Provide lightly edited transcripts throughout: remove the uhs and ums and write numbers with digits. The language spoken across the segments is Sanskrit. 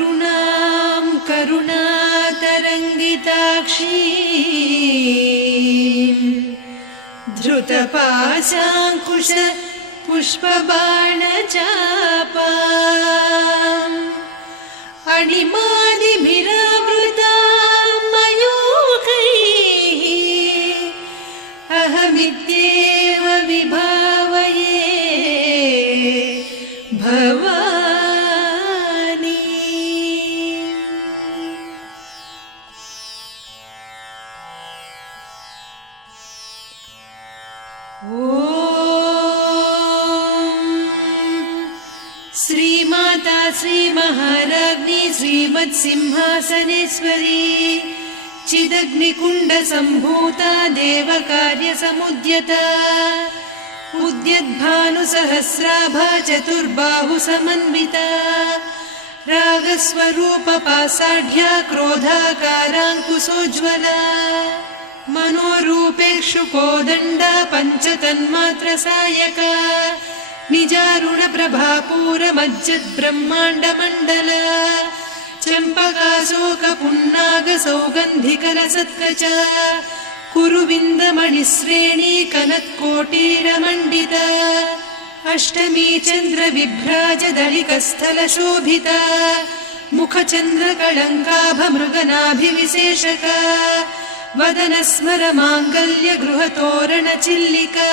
अरुणां करुणातरङ्गिताक्षीं धृतपाशाङ्कुश पुष्पबाणचापाम् अणिमादिभिरावृतां मयूखैः अहमित्येव विभावये भवानी। श्रीमाता श्रीमहाराज्ञी श्रीमत्सिंहासनेश्वरी चिदग्निकुण्डसम्भूता देवकार्यसमुद्यता उद्यद्भानुसहस्राभा चतुर्बाहुसमन्विता रागस्वरूपपासाढ्या क्रोधाकाराङ्कुशोज्ज्वला मनोरूपेक्षुकोदण्डा पञ्चतन्मात्रसायका निजारुणप्रभापूरमज्जद्ब्रह्माण्डमण्डला चम्पकाशोकपुन्नागसौगन्धिकलसत्कचा कुरुविन्दमणिश्रेणी कनत्कोटीरमण्डिता अष्टमी चन्द्रविभ्राजदलिकस्थलशोभिता मुखचन्द्रकळङ्काभमृगनाभिविशेषका वदनस्मरमाङ्गल्यगृहतोरणचिल्लिका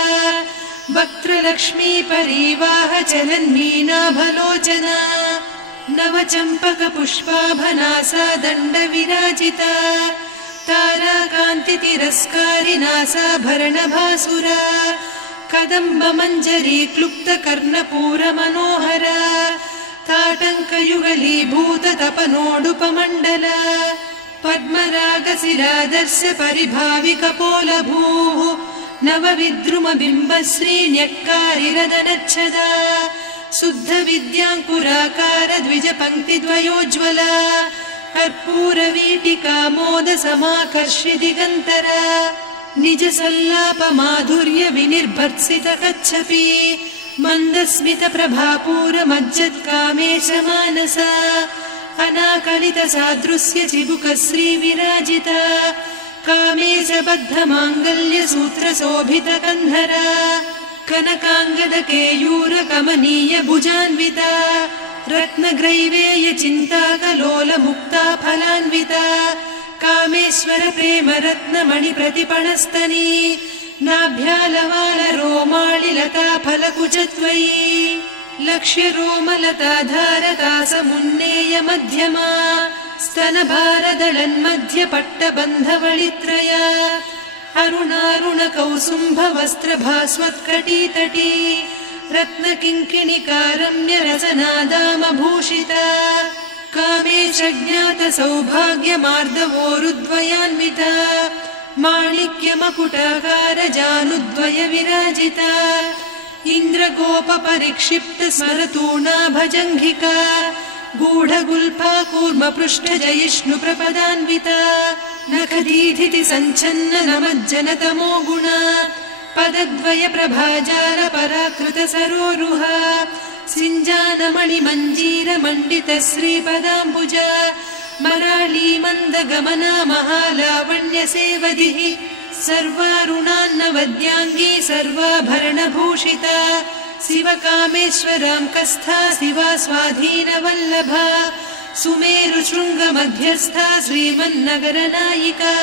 वक्त्रलक्ष्मी परीवाहचलन्मीनाभलोचना नवचम्पकपुष्पाभनासा दण्डविराजिता ताराकान्तितिरस्कारिनासाभरणभासुरा कदम्बमञ्जरी क्लुप्तकर्णपूरमनोहरा ताटङ्कयुगलीभूततपनोडुपमण्डला पद्मरागशिरादर्श परिभाविकपोलभूः नवविद्रुमबिम्बश्रीन्यक्कारिरदनच्छदा शुद्धविद्याङ्कुराकार द्विजपङ्क्तिद्वयोज्ज्वला कर्पूरवीटिकामोदसमाकर्षि दिगन्तरा निजसल्लापमाधुर्य विनिर्भर्त्सितकच्छपि मन्दस्मितप्रभापूरमज्जत्कामेशमानसा अनाकलितसादृश्य चिबुकश्रीविराजिता कामेशबद्धमाङ्गल्यसूत्रशोभितकन्धरा कनकाङ्गदकेयूरकमनीयभुजान्विता रत्नग्रैवेयचिन्ताकलोलमुक्ता फलान्विता कामेश्वरप्रेमरत्नमणिप्रतिपणस्तनी नाभ्यालवालरोमालिलता फलकुचत्वयी लक्ष्यरोमलताधारतासमुन्नेयमध्यमा स्तनभारदळन्मध्यपट्टबन्धवळित्रया अरुणारुणकौसुम्भवस्त्रभास्वत्कटीतटी रत्नकिङ्किणिकारम्यरसनादामभूषिता कामेशज्ञातसौभाग्यमार्दवोरुद्वयान्विता माणिक्यमकुटाकारजानुद्वयविराजिता इन्द्रगोपपरिक्षिप्तस्मरतूणाभजङ्घिका गूढगुल्फा कूर्मपृष्ठजयिष्णुप्रपदान्विता नखदीधिति सञ्छन्न नमज्जनतमो गुणा पदद्वयप्रभाजालपराकृतसरोरुहा सिञ्जानमणिमञ्जीरमण्डितश्रीपदाम्बुजा मराळीमन्दगमना महालावण्यसेवधिः सर्वारुणान्नवद्याङ्गी सर्वाभरणभूषिता शिवकामेश्वराङ्कस्था शिवा स्वाधीनवल्लभा सुमेरुशृङ्गमध्यस्था श्रीमन्नगरनायिका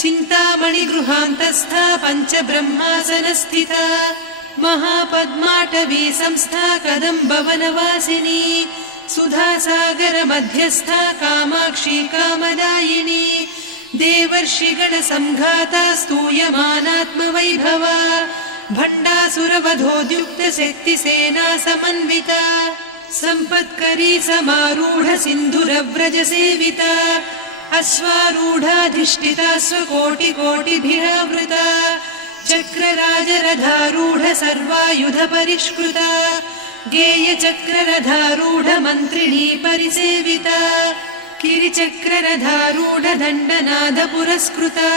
चिन्तामणिगृहान्तस्था पञ्चब्रह्मासनस्थिता महापद्माटवी संस्था कदम्बवनवासिनी सुधासागरमध्यस्था कामाक्षी कामदायिनी देवर्षिगणसंघाता स्तूयमानात्मवैभवा भण्डासुरवधोद्युक्तशक्तिसेना समन्विता सम्पत्करी समारूढ सिन्धुरव्रजसेविता अश्वारूढाधिष्ठिता स्वकोटिकोटिभिरावृता चक्रराजरथारूढ सर्वायुधपरिष्कृता गेयचक्ररथारूढ मन्त्रिणी परिसेविता किरिचक्ररथारूढ दण्डनाद पुरस्कृता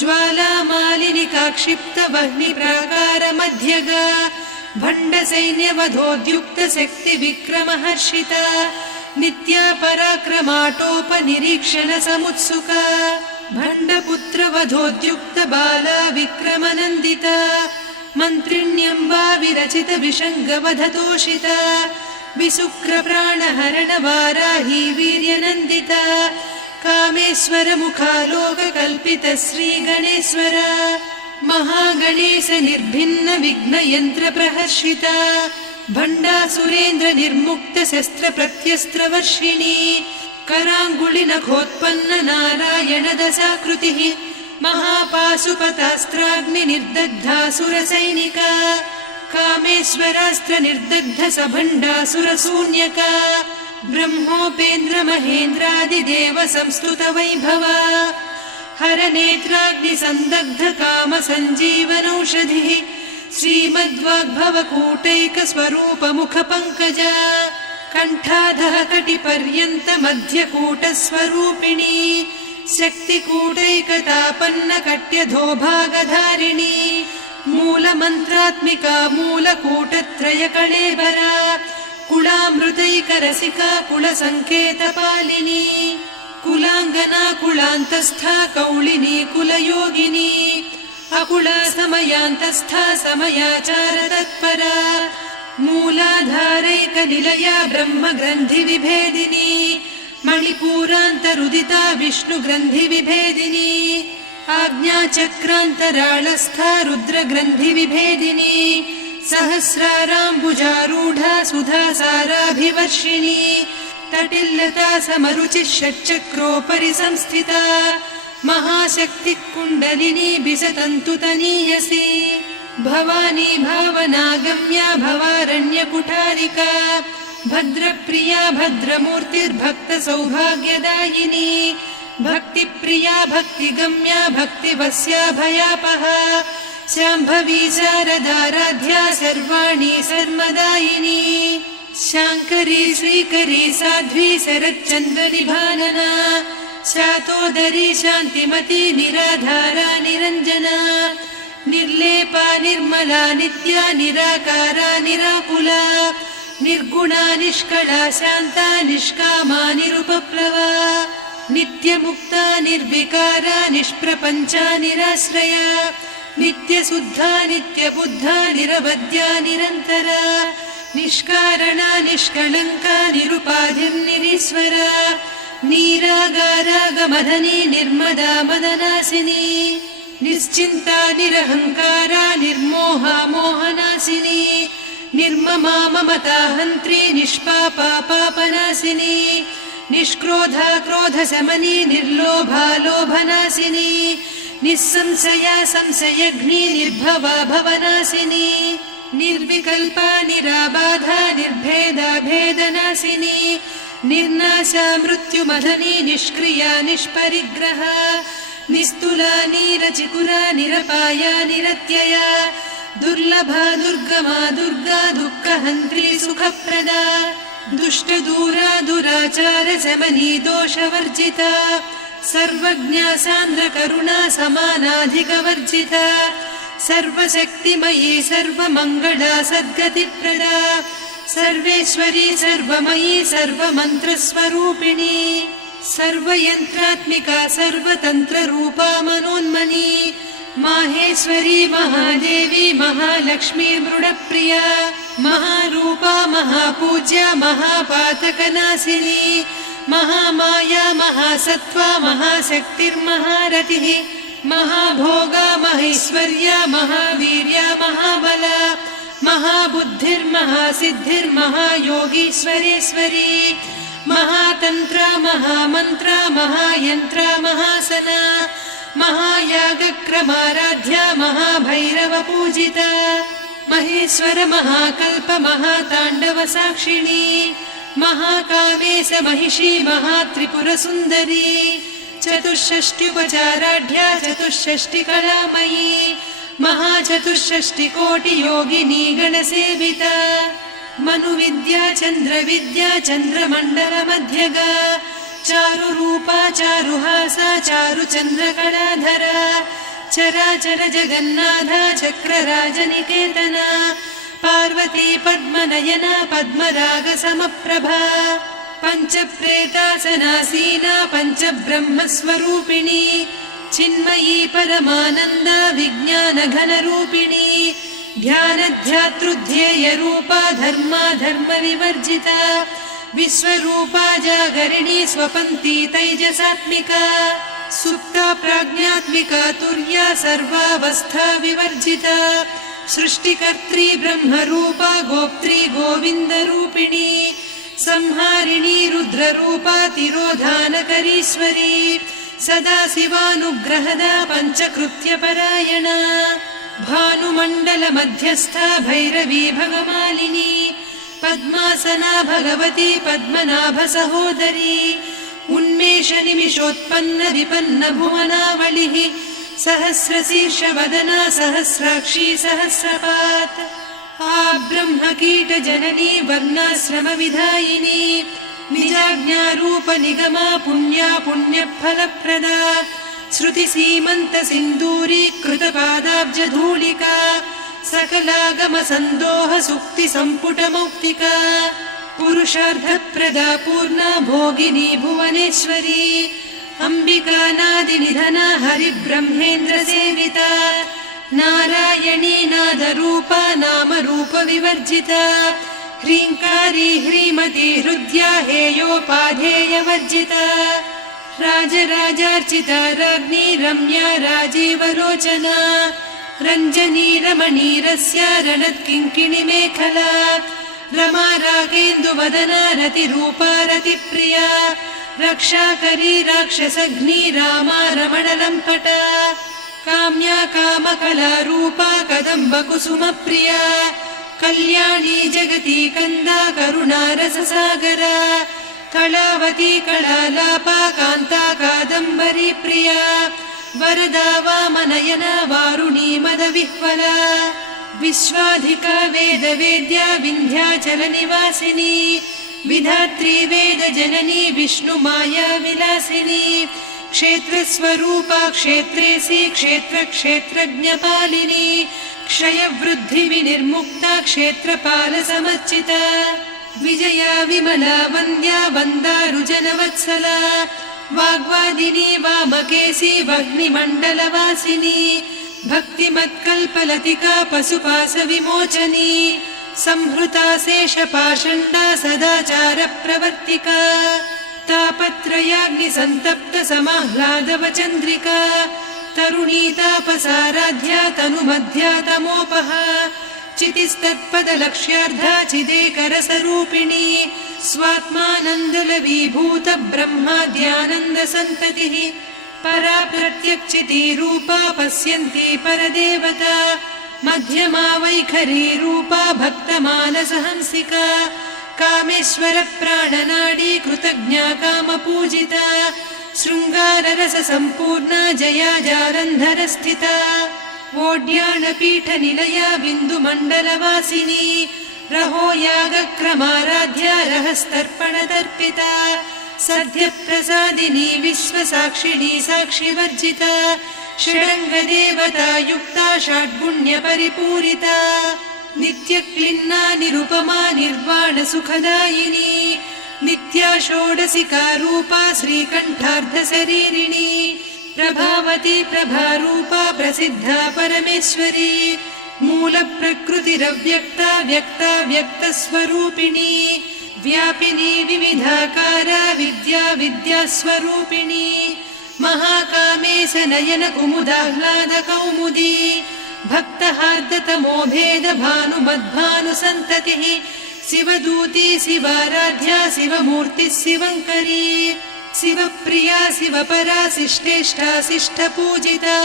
ज्वालामालिनिकाक्षिप्तवह्निप्राकारमध्यगा भण्डसैन्यवधोद्युक्तशक्तिविक्रमहर्षिता नित्या पराक्रमाटोपनिरीक्षण समुत्सुका भण्डपुत्रवधोद्युक्त बाला विक्रमनन्दिता मन्त्रिण्यम्बा विरचित विषङ्गवधतोषिता विसुक्रप्राणहरण वाराही वीर्यनन्दिता कामेश्वर मुखालोककल्पित श्रीगणेश्वर महागणेश निर्भिन्न विघ्नयन्त्र प्रहर्षिता भण्डासुरेन्द्र निर्मुक्त शस्त्र प्रत्यस्त्रवर्षिणी कराङ्गुलि नखोत्पन्न नारायण दशाकृतिः महापाशुपतास्त्राग्नि निर्दग्धासुरसैनिका कामेश्वरास्त्र निर्दग्ध सभण्डासुरशून्यका ब्रह्मोपेन्द्र महेन्द्रादिदेव संस्तुत वैभवा हरनेत्राग्नि संदग्ध काम सञ्जीवनौषधिः श्रीमद्वाग्भवकूटैक स्वरूप मुख पंकजा कंठाधः कटिपर्यन्त मध्यकूट स्वरूपिणी शक्तिकूटैकतापन्न कट्यधोभागधारिणी मूलमन्त्रात्मिका मूलकूटत्रय कळेबरा कुलामृतैकरसिका कुलसङ्केतपालिनी कुलाङ्गना कुलान्तस्था कौलिनी कुलयोगिनी अकुला समयान्तस्था समयाचार तत्परा मूलाधारैक निलया ब्रह्म ग्रन्थि विभेदिनी मणिपूरान्तरुदिता विष्णु ग्रन्थि विभेदिनी आज्ञाचक्रान्तराळस्था रुद्र ग्रन्थि विभेदिनी सहस्राराम्बुजारूढा सुधा साराभिवर्षिणी तटिल्लता समरुचिः षट्चक्रोपरि संस्थिता महाशक्ति कुण्डलिनी बिसतन्तुतनीयसी भवानी भावनागम्या भवारण्य कुठारिका भद्रप्रिया भद्रमूर्तिर्भक्त सौभाग्यदायिनी भक्तिप्रिया भक्तिगम्या भक्तिवस्या भयापहा शाम्भवी शारदाराध्या सर्वाणि सर्वदायिनी शाङ्करी श्रीकरी साध्वी शरच्चन्द्र निभानना शातोदरी शान्तिमती निराधारा निरञ्जना निर्लेपा निर्मला नित्या निराकारा निराकुला निर्गुणा निष्कला शान्ता निष्कामा निरुपप्लवा नित्यमुक्ता निर्विकारा निष्प्रपञ्चा निराश्रया नित्यशुद्धा नित्यबुद्धा निरवद्या निरन्तरा निष्कारणा निष्कलङ्का निरुपाधिर्निरीश्वरा नीरागारागमधनी निर्मदा मदनासिनी निश्चिन्ता निरहङ्कारा निर्मोहा मोहनासिनी निर्ममा ममता हन्त्री निष्पापा पापनासिनी निष्क्रोधा क्रोधशमनी निर्लोभा लोभनासिनी निस्संशया संशयघ्नी निर्भवा भवनासिनी निर्विकल्पा निराबाधा निर्भेदा भेदनासिनी निर्नाशा मृत्युमधनी निष्क्रिया निष्परिग्रहा निस्तुला नीरचिकुरा निरपाया निरत्यया दुर्लभा दुर्गमा दुर्गा दुःखहन्त्री सुखप्रदा दुष्टदूरा दुराचार शमनी दोषवर्जिता सर्वज्ञा सान्द्र करुणा समानाधिकवर्जिता सर्वशक्तिमयी सर्वमङ्गला सद्गतिप्रदा सर्वेश्वरी सर्वमयी सर्वमन्त्रस्वरूपिणी सर्वयन्त्रात्मिका सर्वतन्त्ररूपा मनोन्मनी माहेश्वरी महादेवी महालक्ष्मी मृडप्रिया महारूपा महापूज्या महापातकनाशिनी महामाया महासत्त्वा महाशक्तिर्महारतिः महाभोगा महेश्वर्या महावीर्या महाबला महाबुद्धिर्महासिद्धिर्महायोगीश्वरेश्वरी महातन्त्रा महामन्त्रा महायन्त्रा महासना महायागक्रमाराध्या महाभैरवपूजिता महेश्वर महाकल्प महाताण्डव साक्षिणी महाकामेश महिषी महात्रिपुरसुन्दरी चतुष्षष्ट्युपचाराढ्या चतुष्षष्टिकलामयी महाचतुष्षष्टिकोटियोगिनी गणसेविता मनुविद्या चन्द्रविद्या चन्द्रमण्डलमध्यगा चारुरूपा चारुहासा चारुचन्द्रकलाधरा चराचर जगन्नाथा चक्रराजनिकेतना पार्वती पद्मनयना पद्मरागसमप्रभा पञ्चप्रेतासनासीना पञ्चब्रह्मस्वरूपिणी चिन्मयी परमानन्द विज्ञानघनरूपिणी ध्यानध्यातृध्येयरूपा धर्माधर्मविवर्जिता विश्वरूपा जागरिणी स्वपन्ती तैजसात्मिका सुप्ता प्राज्ञात्मिका तुर्या सर्वावस्था विवर्जिता सृष्टिकर्त्री ब्रह्मरूपा गोप्त्री गोविन्दरूपिणी संहारिणी रुद्ररूपा तिरोधानकरीश्वरी सदा शिवानुग्रहदा पञ्चकृत्यपरायणा भानुमण्डलमध्यस्था भैरवी भगमालिनी पद्मासना भगवती पद्मनाभसहोदरी उन्मेषनिमिषोत्पन्न विपन्न भुवनावलिः सहस्रशीर्षवदना सहस्राक्षी सहस्रपात् ब्रह्मकीटजननी वर्णाश्रमविधायिनी निजाज्ञारूपनिगमा पुण्या पुण्यफलप्रदा श्रुतिसीमन्तसिन्दूरीकृतपादाब्जधूलिका सकलागमसन्दोह सुक्तिसम्पुटमौक्तिका पुरुषार्थप्रदा पूर्णा भोगिनी भुवनेश्वरी अम्बिकानादिनिधना हरिब्रह्मेन्द्रसेविता नारायणी नादरूपा नामरूपविवर्जिता ह्रीङ्कारी ह्रीमती हृद्या हेयोपाधेयवर्जिता राजराजार्चिता राज्ञी रम्या राजीवलोचना रञ्जनी रमणीरस्या रणत्किङ्किणिमेखला रमा रागेन्दुवदना रतिरूपा रतिप्रिया रक्षाकरी राक्षसघ्नी रामा रमणलम्पटा काम्या कामकलारूपा कदम्बकुसुमप्रिया कल्याणी जगती कन्दा करुणारससागरा कलावती कलालापा कान्ता कादम्बरी प्रिया वरदा वामनयना वारुणी मदविह्वला विश्वाधिका वेदवेद्या विन्ध्याचलनिवासिनी विधात्री वेदजननी विष्णुमाया विलासिनी क्षेत्रस्वरूपा क्षेत्रेसी क्षेत्रक्षेत्रज्ञपालिनी क्षयवृद्धिविनिर्मुक्ता क्षेत्रपालसमर्चिता विजया विमला वन्द्या वन्दारुजनवत्सला वाग्वादिनी वामकेशी वह्निमण्डलवासिनी भक्तिमत्कल्पलतिका पशुपाशविमोचनी संहृता शेषपाषण्डा सदाचारप्रवर्तिका तापत्रयाग्निसन्तप्त समाह्लादवचन्द्रिका तरुणी तापसाराध्या तनुमध्या तमोपहा चितिस्तत्पदलक्ष्यार्धा चिदेकरसरूपिणी स्वात्मानन्दलवीभूत ब्रह्माद्यानन्दसन्ततिः परा प्रत्यक्षितीरूपा पश्यन्ती परदेवता मध्यमा वैखरी रूपा भक्तमानसहंसिका कामेश्वर प्राणनाडी कृतज्ञा कामपूजिता शृङ्गाररससम्पूर्णा जया जालन्धरस्थिता वोड्याणपीठनिलया बिन्दुमण्डलवासिनी रहो यागक्रमाराध्या रहस्तर्पणतर्पिता सद्यप्रसादिनी विश्वसाक्षिणी साक्षिवर्जिता षडङ्गदेवता युक्ता षड्गुण्यपरिपूरिता नित्यक्लिन्ना निरुपमा निर्वाणसुखदायिनी नित्या षोडशिका रूपा श्रीकण्ठार्धशरीरिणी प्रभावती प्रभारूपा प्रसिद्धा परमेश्वरी मूलप्रकृतिरव्यक्ता व्यक्ता व्यक्तस्वरूपिणी व्यापिनी विविधाकारा विद्या विद्यास्वरूपिणी महाकामेश नयन कुमुदाह्लाद कौमुदी भक्तहार्दतमो भेद भानुमद्भानुसन्ततिः शिवदूती शिवाराध्या शिवमूर्तिः शिवङ्करी शिवप्रिया शिवपरा शिष्टेष्टा शिष्टपूजिता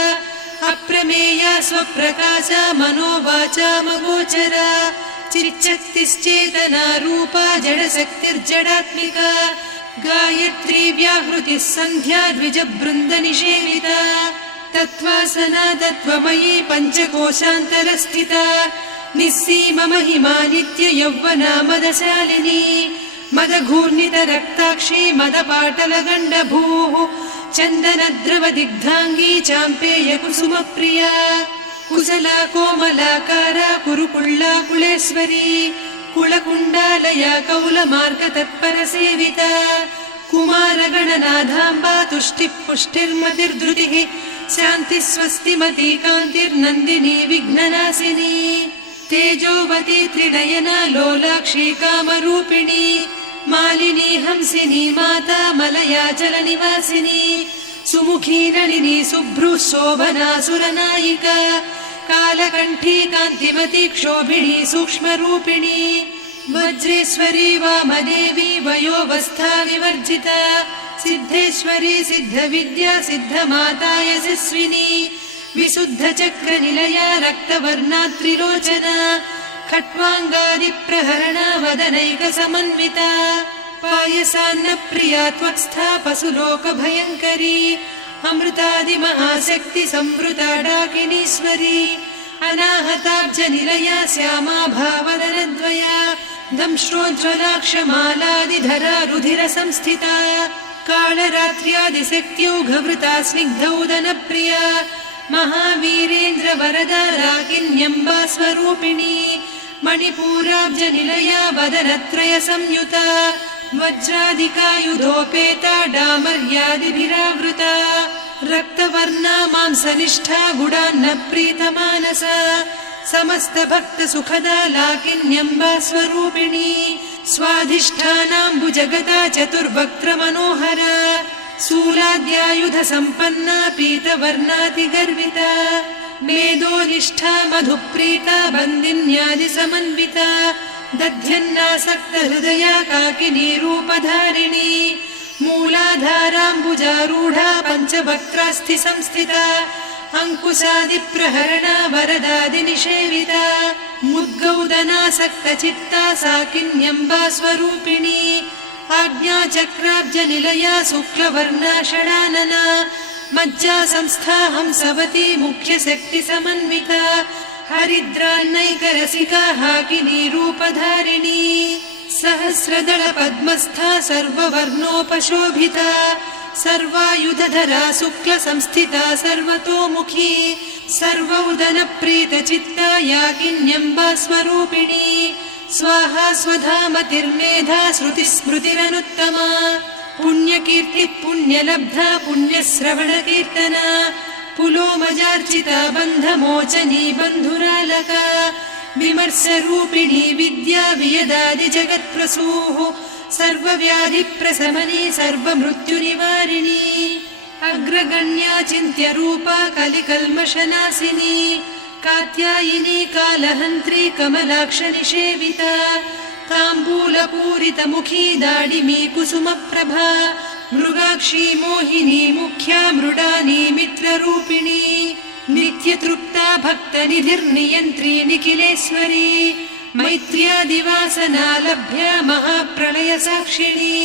अप्रमेया स्वप्रकाशा मनोवाचामगोचरा चिच्चक्तिश्चेतना रूपा जडशक्तिर्जडात्मिका गायत्री व्याहृतिः सन्ध्या द्विजबृन्दनिषेविता तत्त्वासना तत्त्वमयी पञ्चकोशान्तरस्थिता निस्सीममहिमा नित्ययौवना मदशालिनी मदघूर्णितरक्ताक्षी मदपाटलगण्डभूः चन्दनद्रवदिग्धाङ्गी चाम्पेयकुसुमप्रिया कुशला कोमलाकारा कुरुकुळ्ळा कुलेश्वरी कुलकुण्डालया कौलमार्गतत्परसेविता कुमारगणनाथाम्बा तुष्टिः पुष्टिर्मतिर्धृतिः शान्तिः स्वस्तिमती कान्तिर्नन्दिनी विघ्ननाशिनी तेजोवती त्रिनयना लोलाक्षी कामरूपिणी मालिनी हंसिनी माता मलयाचलनिवासिनी सुमुखी नलिनी शुभ्रुः शोभना सुरनायिका कालकण्ठी कान्तिमती क्षोभिणी सूक्ष्मरूपिणी वज्रेश्वरी वामदेवी वयोवस्था विवर्जिता सिद्धेश्वरी सिद्धविद्या सिद्धमाता यशस्विनी विशुद्धचक्रनिलया रक्तवर्णा त्रिलोचना खट्वाङ्गादिप्रहरणा वदनैकसमन्विता पायसान्नप्रिया त्वक्स्था पशुलोकभयङ्करी अमृतादिमहाशक्ति संवृता डाकिनीश्वरी अनाहताब्जनिलया श्यामा भावदनद्वया दंश्रोज्ज्वलाक्षमालादिधरा रुधिरसंस्थिता कालरात्र्यादिशक्त्यौघवृता स्निग्धौदनप्रिया महावीरेन्द्रवरदा राकिन्यम्बा स्वरूपिणी मणिपूराब्जनिलया वदनत्रयसंयुता वज्रादिकायुधोपेता डामर्यादिभिरावृता रक्तवर्णा मांसनिष्ठा गुडान्नप्रीतमानसा समस्तभक्तसुखदा लाकिन्यम्बा स्वरूपिणी स्वाधिष्ठानाम्बुजगता चतुर्वक्त्रमनोहरा शूलाद्यायुधसम्पन्ना पीतवर्णातिगर्विता मेदोनिष्ठा मधुप्रीता बन्दिन्यादिसमन्विता दध्यन्नासक्तहृदया काकिनी रूपधारिणी मूलाधाराम्बुजारूढा पञ्चवक्त्रास्थिसंस्थिता अङ्कुशादिप्रहरणा वरदादिनिषेविता मुद्गौदनासक्तचित्ता साकिन्यम्बा स्वरूपिणी आज्ञाचक्राब्जनिलया शुक्लवर्णा षडानना मज्जा संस्था हंसवती मुख्यशक्तिसमन्विता हरिद्रान्नैकरसिका हाकिनी रूपधारिणी सहस्रदल पद्मस्था सर्ववर्णोपशोभिता सर्वायुधधरा शुक्लसंस्थिता सर्वतोमुखी सर्वौदनप्रीतचित्ता याकिन्यम्बा स्वरूपिणी स्वाहा स्वधामतिर्मेधा श्रुतिस्मृतिरनुत्तमा पुण्यकीर्तिः पुण्यलब्धा पुण्यश्रवणकीर्तना पुलोमजार्चिता बन्धमोचनी बन्धुरालका विमर्शरूपिणी विद्या वियदादिजगत्प्रसूः सर्वव्याधिप्रशमनी सर्वमृत्युनिवारिणी अग्रगण्या चिन्त्यरूपा कलिकल्मषनाशिनी कात्यायिनी कालहन्त्री कमलाक्षनिषेविता ताम्बूलपूरितमुखी दाडिमी कुसुमप्रभा मृगाक्षी मोहिनी मुख्या मृडानी मित्ररूपिणी नित्यतृप्ता भक्तनिधिर्नियन्त्री निखिलेश्वरी मैत्र्यादिवासना लभ्या महाप्रलयसाक्षिणी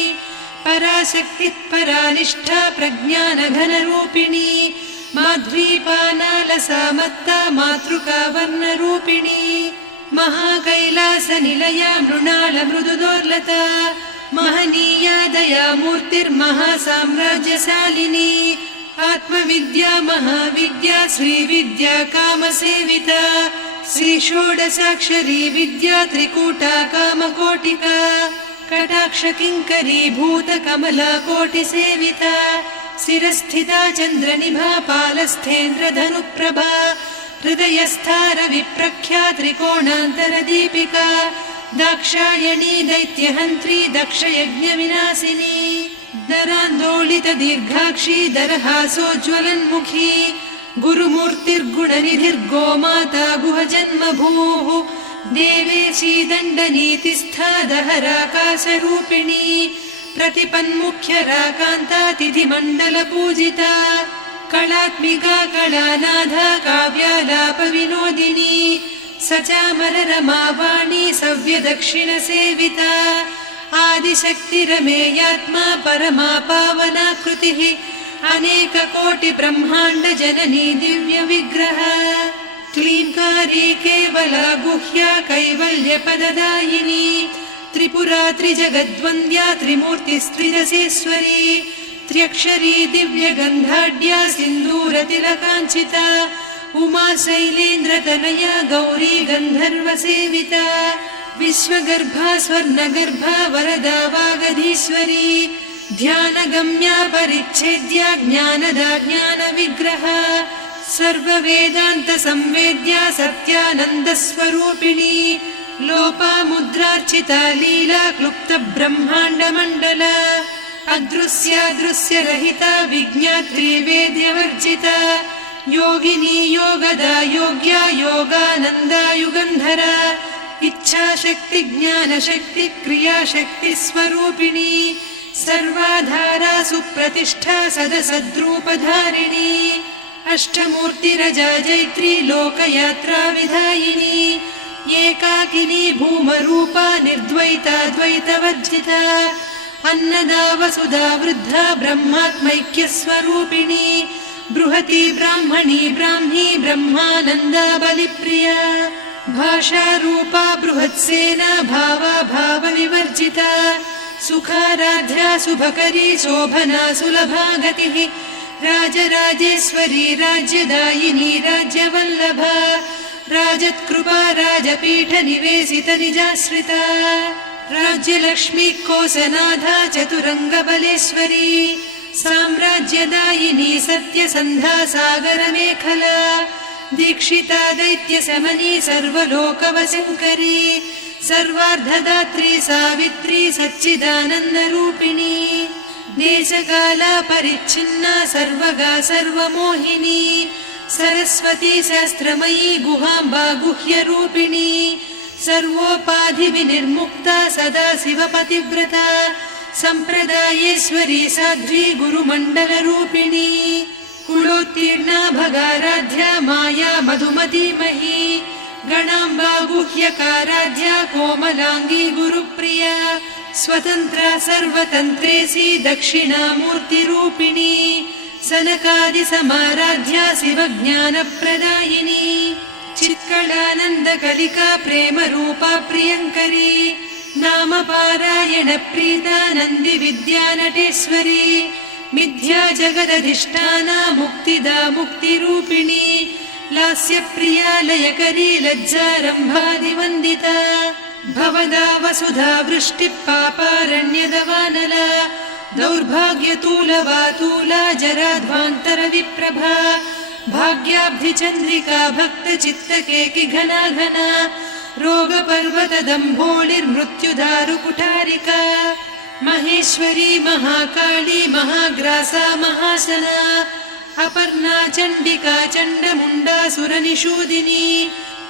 पराशक्तिः परानिष्ठा प्रज्ञानघनरूपिणी माध्वीपानालसा मत्ता मातृका वर्णरूपिणी महाकैलासनिलया मृणालमृदुदोर्लता महनीया दया मूर्तिर्महासाम्राज्यशालिनी आत्मविद्या महाविद्या श्रीविद्या कामसेविता श्रीषोडशाक्षरी विद्या त्रिकूटा कामकोटिका कटाक्षकिङ्करी भूतकमला कोटिसेविता शिरस्थिता चन्द्रनिभा पालस्थेन्द्रधनुप्रभा हृदयस्था रविप्रख्या त्रिकोणान्तरदीपिका दाक्षायणी दैत्यहन्त्री दक्षयज्ञविनाशिनी दरान्दोलित दीर्घाक्षी दरहासोज्ज्वलन्मुखी गुरुमूर्तिर्गुणनिधिर्गोमाता गुहजन्मभूः देवेशी दण्डनीतिस्था दहराकाशरूपिणी प्रतिपन्मुख्यराकान्ता तिथिमण्डलपूजिता कलात्मिका कलानाधा काव्यालापविनोदिनी सचामररमावाणी सव्यदक्षिणसेविता आदिशक्तिरमेयात्मा परमा पावनाकृतिः अनेककोटिब्रह्माण्डजननी दिव्यविग्रह क्लींकारी केवला गुह्या कैवल्यपददायिनी त्रिपुरा त्रिजगद्वन्द्या त्रिमूर्तिस्त्रिदशेश्वरी त्र्यक्षरी दिव्यगन्धाढ्या सिन्दूरतिलकाञ्चिता उमा शैलेन्द्रतनया गौरी गन्धर्वसेविता विश्वगर्भा स्वर्णगर्भा वरदा वागधीश्वरी ध्यानगम्या परिच्छेद्या ज्ञानदा ज्ञानविग्रहा सर्ववेदान्तसंवेद्या सत्यानन्दस्वरूपिणी लोपामुद्रार्चिता लीला क्लुप्तब्रह्माण्डमण्डला अदृश्यादृश्यरहिता विज्ञात्री वेद्यवर्जिता योगिनी योगदा योग्या योगानन्दा युगन्धरा इच्छाशक्ति ज्ञानशक्ति क्रियाशक्ति स्वरूपिणी सर्वाधारा सुप्रतिष्ठा सदसद्रूपधारिणी अष्टमूर्तिरजा जैत्री लोकयात्रा विधायिनी एकाकिनी भूमरूपा निर्द्वैता द्वैतवर्जिता अन्नदा वसुधा वृद्धा ब्रह्मात्मैक्यस्वरूपिणी बृहती ब्राह्मणी ब्राह्मी ब्रह्मानन्दा बलिप्रिया भाषारूपा बृहत्सेना भावा भावविवर्जिता सुखाराध्या शुभकरी शोभना सुलभा गतिः राजराजेश्वरी राज्यदायिनी राज्यवल्लभा राजत्कृपा राजपीठ निवेशित निजाश्रिता राज्यलक्ष्मी कोसनाधा चतुरङ्गबलेश्वरी साम्राज्यदायिनी सत्यसन्धा सागरमेखला दीक्षिता दैत्यशमनी सर्वलोकवशङ्करी सर्वार्धदात्री सावित्री सच्चिदानन्दरूपिणी देशकाला परिच्छिन्ना सर्वगा सर्वमोहिनी सरस्वती शास्त्रमयी गुहाम्बा गुह्यरूपिणी सर्वोपाधिविनिर्मुक्ता सदा शिवपतिव्रता सम्प्रदायेश्वरी साध्वी गुरुमण्डलरूपिणी कुलोत्तीर्णा भगाराध्या माया मधुमतीमही गणाम्बा गुह्यकाराध्या कोमलाङ्गी गुरुप्रिया स्वतन्त्रा सर्वतन्त्रेसी दक्षिणामूर्तिरूपिणी सनकादिसमाराध्या शिवज्ञानप्रदायिनी चित्कलानन्दकलिका प्रेमरूपा प्रियङ्करी नामपारायणप्रीता नन्दिविद्यानटेश्वरी मिथ्या जगदधिष्ठाना मुक्तिदा मुक्तिरूपिणी लास्यप्रिया लयकरी लज्जारम्भादिवन्दिता भवदा वसुधा वृष्टिः पापारण्यदवानला दौर्भाग्यतूलवातूला जराध्वान्तरविप्रभा भाग्याब्धिचन्द्रिका भक्तचित्तकेकि घना घना रोगपर्वतदम्भोळिर्मृत्युदारुकुठारिका महेश्वरी महाकाली महाग्रासा महाशना अपर्णा चण्डिका चण्डमुण्डा सुरनिषूदिनी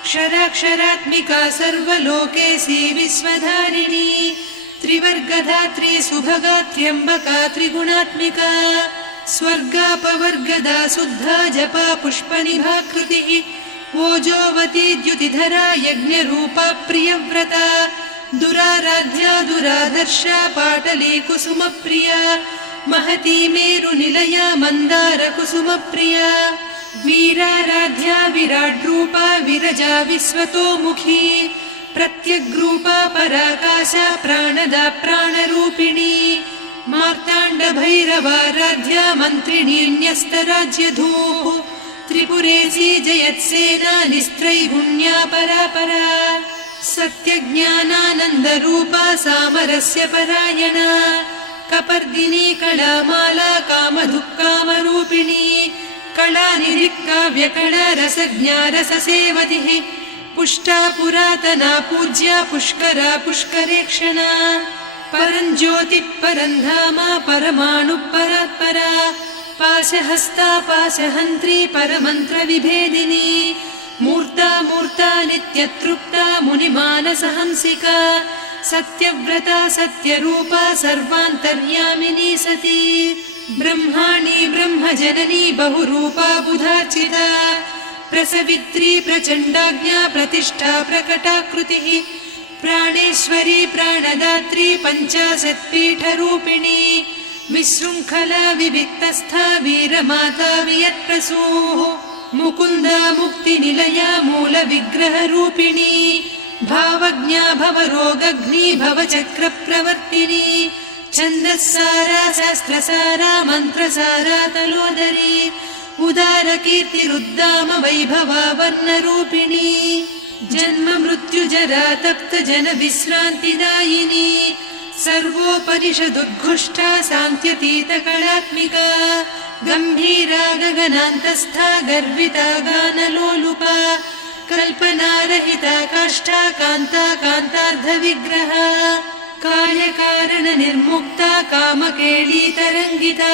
क्षराक्षरात्मिका सर्वलोकेशी विश्वधारिणी त्रिवर्गधात्री सुभगा त्र्यम्बका त्रिगुणात्मिका स्वर्गापवर्गदा शुद्धा जपा पुष्पनिभाकृतिः ओजोवती द्युतिधरा यज्ञरूपा प्रियव्रता दुराराध्या दुरादर्शा पाटली कुसुमप्रिया महती मेरुनिलया मन्दारकुसुमप्रिया वीराराध्या विराड्रूपा विरजा विश्वतोमुखी प्रत्यग्रूपा पराकाशा प्राणदा प्राणरूपिणी मार्ताण्डभैरवाराध्या मन्त्रिणी न्यस्तराज्यधूः त्रिपुरेशी जयत्सेना निस्त्रैगुण्या परापरा सत्यज्ञानानन्दरूपा सामरस्य परायणा कपर्दिनी कलामाला कामधुक्कामरूपिणी कलानिधिकाव्यकला रसज्ञा रससेवतिः पुष्टा पुरातना पूज्या पुष्करा पुष्करेक्षणा परञ्ज्योतिः परन्धामा परमाणुः परात्परा पाशहस्ता पाशहन्त्री परमन्त्रविभेदिनी मूर्ता मूर्ता नित्यतृप्ता मुनिमानसहंसिका सत्यव्रता सत्यरूपा सर्वान्तर्यामिनी सती ब्रह्माणी ब्रह्मजननी बहुरूपा बुधार्चिता प्रसवित्री प्रचण्डाज्ञा प्रतिष्ठा प्रकटाकृतिः प्राणेश्वरी प्राणदात्री पञ्चाशत्पीठरूपिणी विशृङ्खला विविक्तस्था वीरमाता वियत्प्रसूः मुकुन्दा मुक्तिनिलया मूलविग्रहरूपिणी भावज्ञा भवरोगग्नी भवचक्रप्रवर्तिनी छन्दस्सारा शास्त्रसारा मन्त्रसारा तलोदरी उदारकीर्तिरुद्दाम वैभवा वर्णरूपिणी जन्म मृत्युजरा निशाचरा तप्तजनविश्रान्तिदायिनी सर्वोपनिषदुद्घुष्टा सान्त्यतीतकलात्मिका गम्भीरा गगनान्तस्था गर्विता गानलोलुपा कल्पनारहिता काष्ठा कान्ता कान्तार्धविग्रहा कायकारणनिर्मुक्ता कामकेळीतरङ्गिता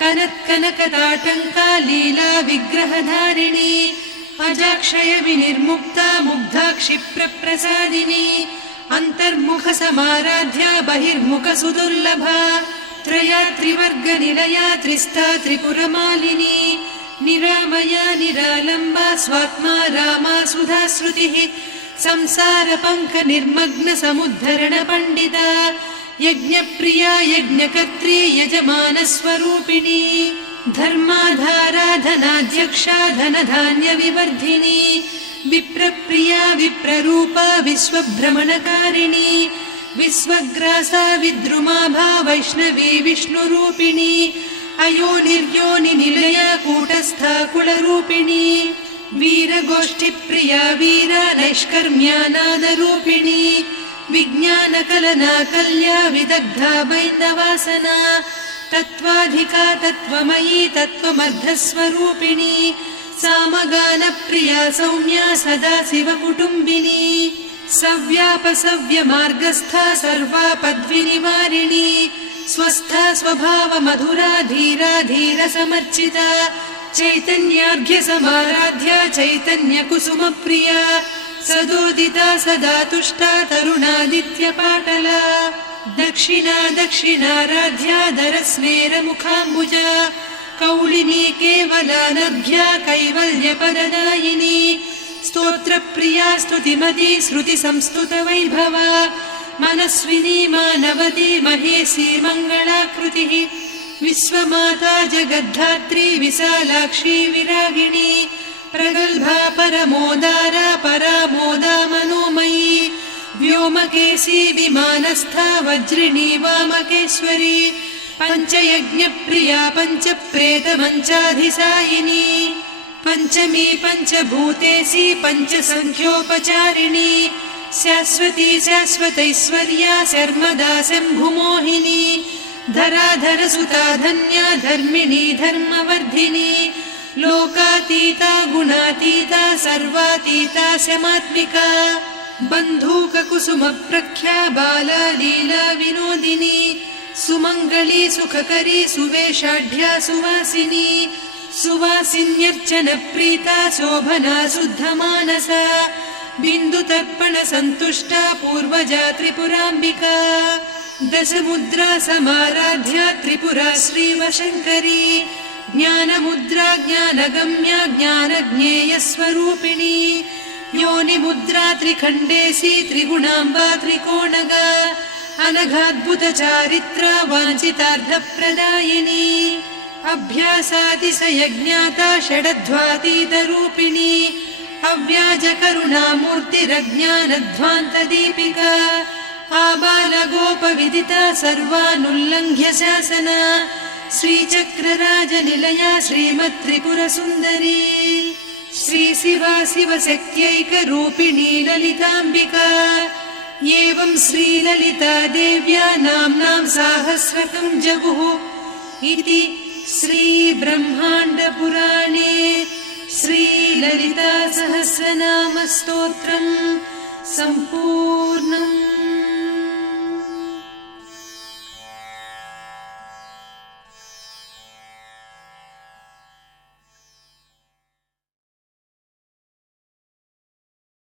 कनत्कनकताटङ्का लीला विग्रहधारिणी अजाक्षय विनिर्मुक्ता मुग्धाक्षिप्रप्रसादिनी अन्तर्मुखसमाराध्या बहिर्मुखसुदुर्लभा त्रया त्रिवर्गनिलया त्रिस्था त्रिपुरमालिनी निरामया निरालम्बा स्वात्मा रामा सुधाश्रुतिः संसारपङ्कनिर्मग्नसमुद्धरणपण्डिता यज्ञप्रिया यज्ञकर्त्री यजमानस्वरूपिणी धर्माधारा धनाध्यक्षा धनधान्यविवर्धिनी विप्रप्रिया विप्ररूपा विश्वभ्रमणकारिणी विश्वग्रासा विद्रुमाभा वैष्णवी विष्णुरूपिणी अयोनिर्योनिनिलया कूटस्था कुलरूपिणी वीरगोष्ठिप्रिया वीरा नैष्कर्म्यानादरूपिणी विज्ञानकलना कल्या विदग्धा बैन्दवासना तत्त्वाधिका तत्त्वमयी तत्त्वमर्धस्वरूपिणी सामगानप्रिया सौम्या सदा शिवकुटुम्बिनी सव्यापसव्यमार्गस्था सर्वापद्विनिवारिणी स्वस्था स्वभावमधुरा धीरा धीरसमर्चिता चैतन्यार्घ्यसमाराध्या चैतन्यकुसुमप्रिया सदोदिता सदा तुष्टा तरुणादित्यपाटला दक्षिणा दक्षिणाराध्या दरस्मेरमुखाम्बुजा कौलिनी केवलानर्घ्या कैवल्यपददायिनी स्तोत्रप्रिया स्तुतिमती श्रुतिसंस्तुतवैभवा मनस्विनी मानवती महेशी मङ्गलाकृतिः विश्वमाता जगद्धात्री विशालाक्षी विरागिणी प्रगल्भा परमोदारा परामोदा मनोमयी व्योमकेशी विमानस्था वज्रिणी वामकेश्वरी पञ्चयज्ञप्रिया पञ्चप्रेतमञ्चाधिसायिनी पञ्चमी पञ्चभूतेशी पञ्चसङ्ख्योपचारिणी शाश्वती शाश्वतैश्वर्या शर्मदा शम्भुमोहिनी धराधरसुता धन्या धर्मिणी धर्मवर्धिनी लोकातीता गुणातीता सर्वातीता शमात्मिका बन्धूककुसुमप्रख्या बाला लीला विनोदिनी सुमङ्गली सुखकरी सुवेशाढ्या सुवासिनी सुवासिन्यर्चनप्रीता शोभना शुद्धमानसा बिन्दुतर्पणसन्तुष्टा पूर्वजा त्रिपुराम्बिका दशमुद्रा समाराध्या त्रिपुरा श्रीवशङ्करी ज्ञानमुद्रा ज्ञानगम्या ज्ञानज्ञेयस्वरूपिणी योनिमुद्रा त्रिखण्डेशी त्रिगुणाम्बा त्रिकोणगा अनघाद्भुतचारित्रा वाञ्छितार्थप्रदायिनी अभ्यासातिशयज्ञाता षडध्वातीतरूपिणी अव्याजकरुणामूर्तिरज्ञानध्वान्तदीपिका आबालगोपविदिता सर्वानुल्लङ्घ्य शासना श्रीचक्रराजनिलया श्रीमत्त्रिपुरसुन्दरी श्रीशिवा शिवशक्त्यैकरूपिणी ललिताम्बिका एवं श्रीललिता देव्या नाम्नां साहस्रकं जगुः इति श्रीब्रह्माण्डपुराणे श्रीललिता सहस्रनामस्तोत्रम् सम्पूर्णम्।